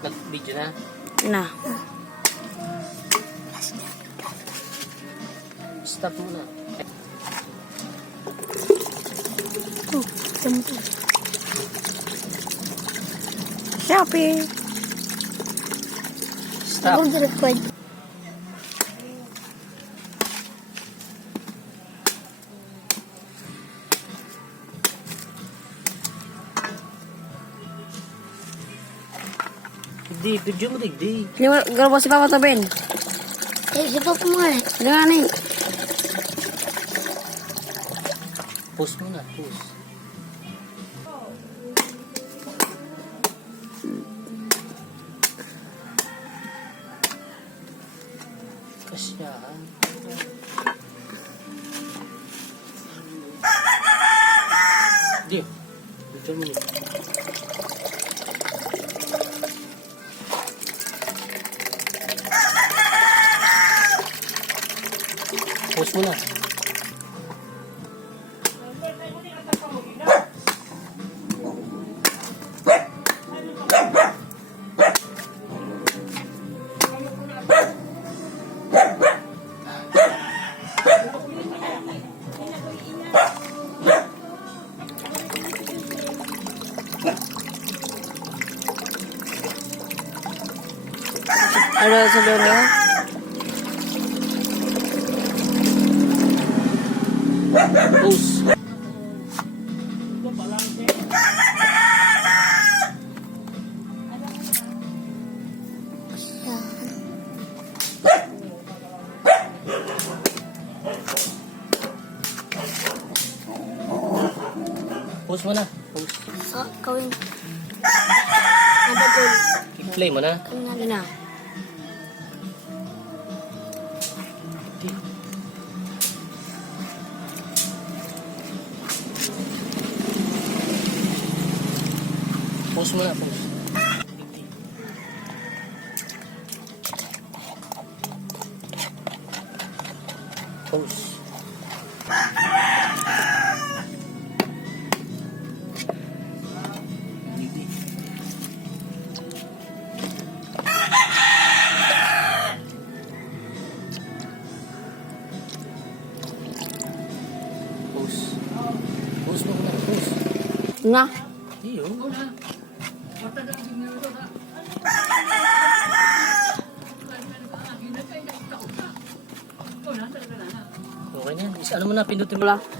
Nag-video na? Na. Stop muna. Oh, ganito. Shopee. Stop. Huwag record. Hindi, video mo digdi. Garo si Papa Tobin. Si Papa mo nga eh. Ganyan ni. Post mo na, post. Kasya. Hindi. Video mo. Post mo na. Ano sabi mo? Post. Post mo na. Post. So, kawin. Nabagol. I-play mo na. Kawin nga Na. Post mo na, post. Post. Post. Post mo na, post. Nga. Iyo. Okay na yan. Ano mo na, pindutin mo. Wala.